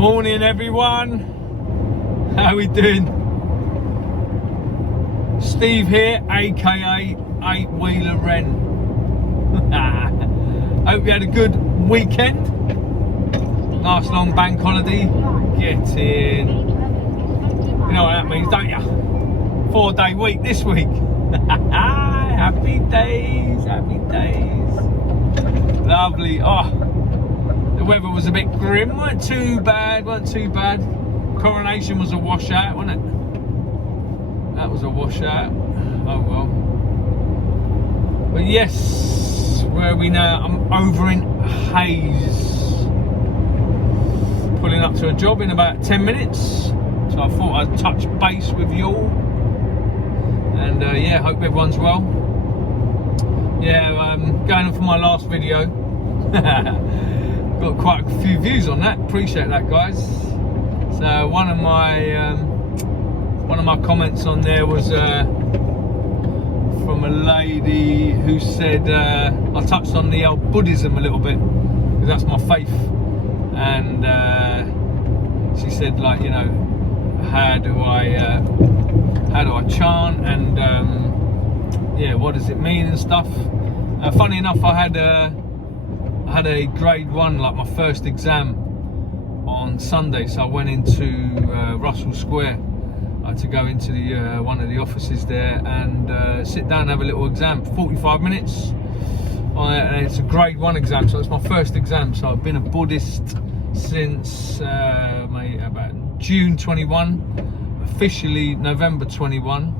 Morning everyone, how we doing? Steve here, aka 8-Wheeler Ren. Hope you had a good weekend. Nice long bank holiday. Get in. You know what that means, don't you? 4-day week this week. Happy days, happy days. Lovely. Oh, the weather was a bit grim. Weren't too bad. Coronation was a washout, wasn't it? That was a washout. Oh well. But yes, where are we now? I'm over in Hayes. Pulling up to a job in about 10 minutes. So I thought I'd touch base with you all. And yeah, hope everyone's well. Yeah, going on for my last video. Got quite a few views on that. Appreciate that, guys. So one of my comments on there was from a lady who said I touched on the old Buddhism a little bit because that's my faith, and she said, like, you know, how do I chant, and yeah, what does it mean and stuff. Funny enough, I had a grade 1, like my first exam on Sunday, so I went into Russell Square. I had to go into the one of the offices there and sit down and have a little exam, 45 minutes. And it's a grade 1 exam, so it's my first exam. So I've been a Buddhist since about June 21, officially November 21.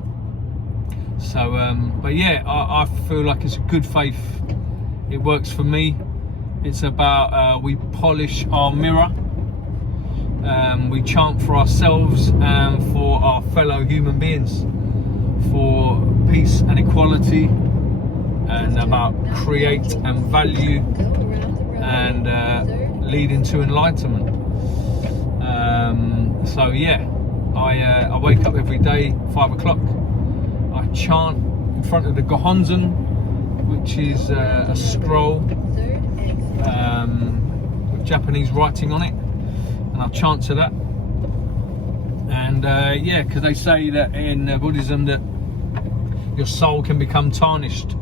So but yeah, I feel like it's a good faith. It works for me. It's about we polish our mirror, we chant for ourselves and for our fellow human beings, for peace and equality, and about create and value, and leading to enlightenment. So yeah, I wake up every day 5 o'clock. I chant in front of the Gohonzon, which is a scroll with Japanese writing on it, and I chant to that. And yeah, because they say that in Buddhism that your soul can become tarnished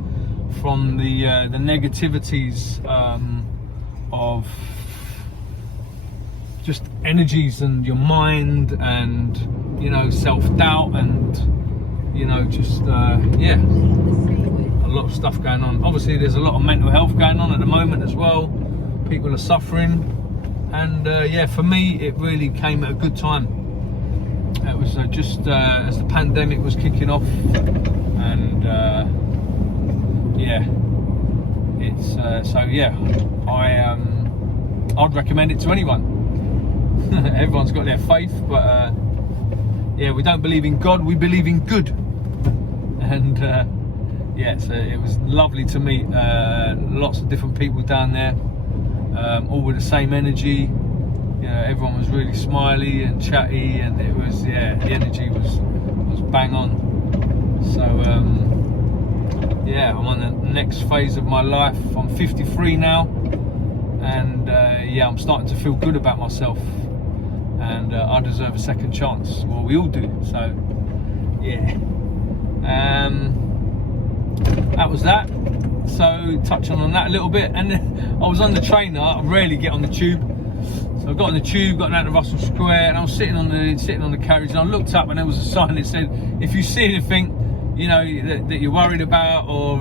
from the negativities of just energies and your mind, and, you know, self-doubt, and, you know, just yeah, a lot of stuff going on. Obviously there's a lot of mental health going on at the moment as well. People are suffering, and yeah, for me it really came at a good time. It was just as the pandemic was kicking off, and yeah, it's so yeah, I'd recommend it to anyone. Everyone's got their faith, but yeah, we don't believe in God, we believe in good. And yeah, so it was lovely to meet lots of different people down there, all with the same energy. You know, everyone was really smiley and chatty, and it was, yeah, the energy was bang on. So yeah, I'm on the next phase of my life. I'm 53 now, and yeah, I'm starting to feel good about myself, and I deserve a second chance. Well, we all do. So yeah, that was that. So touching on that a little bit, and I was on the train. I rarely get on the tube, so I got on the tube, got down to Russell Square, and I was sitting on the carriage, and I looked up, and there was a sign that said, if you see anything, you know, that you're worried about, or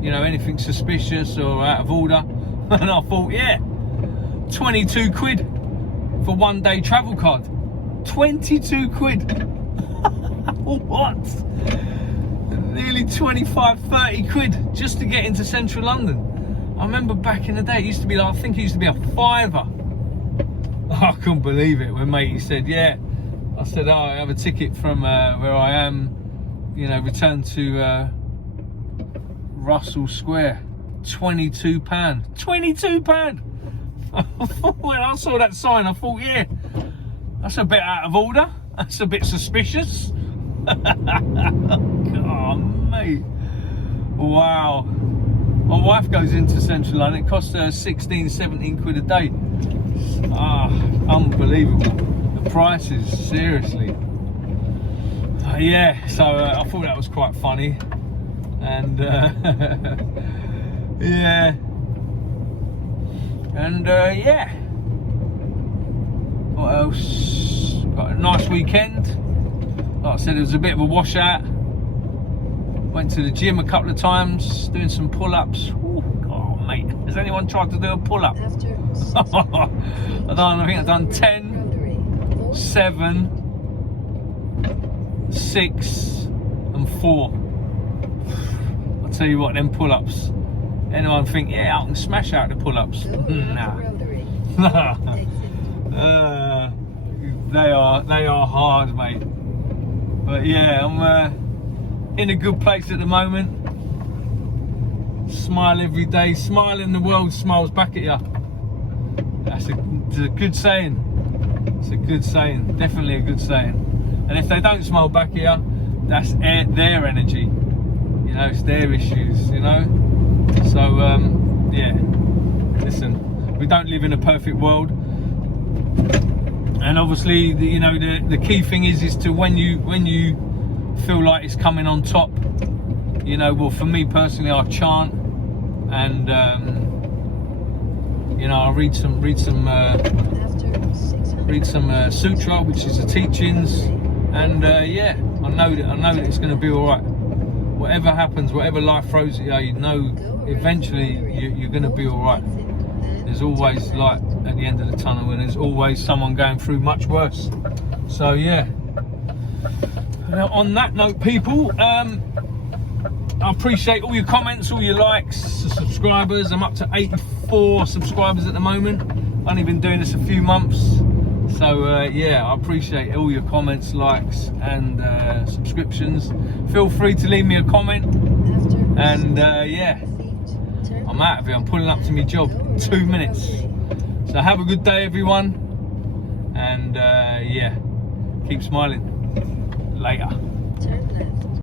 you know, anything suspicious or out of order. And I thought, yeah, 22 quid for 1-day travel card. 22 quid. What? Nearly 25-30 quid just to get into central London. I remember back in the day, it used to be like, I think it used to be a £5. I couldn't believe it when matey said, yeah. I said, oh, I have a ticket from where I am, you know, return to Russell Square. £22. £22. When I saw that sign, I thought, yeah, that's a bit out of order. That's a bit suspicious. Oh, mate. Wow. My wife goes into central London. It costs her 16, 17 quid a day. Unbelievable. The prices, seriously. Yeah, so I thought that was quite funny. And yeah. And yeah. What else? Got a nice weekend. Like I said, it was a bit of a washout. Went to the gym a couple of times, doing some pull-ups. Oh, mate, has anyone tried to do a pull-up? I think I've done 10, 7, 6 and 4. I'll tell you what, them pull-ups. Anyone think, yeah, I can smash out the pull-ups? Nah. They are hard, mate. But yeah, I'm in a good place at the moment. Smile every day. Smile and the world smiles back at you. It's a good saying. It's a good saying. Definitely a good saying. And if they don't smile back at you, that's their energy. You know, it's their issues, you know. So, yeah. Listen, we don't live in a perfect world. And obviously, the key thing is to when you feel like it's coming on top, you know, well, for me personally, I chant and you know, I read some sutra, which is the teachings, and yeah, I know that it's going to be all right. Whatever happens, whatever life throws at you, you know, eventually you're going to be all right. There's always light at the end of the tunnel, and there's always someone going through much worse. So yeah. Now, on that note, people, I appreciate all your comments, all your likes, subscribers. I'm up to 84 subscribers at the moment. I've only been doing this a few months. So yeah, I appreciate all your comments, likes and subscriptions. Feel free to leave me a comment. And yeah, I'm out of here. I'm pulling up to my job. 2 minutes. So have a good day, everyone. And yeah, keep smiling. Later.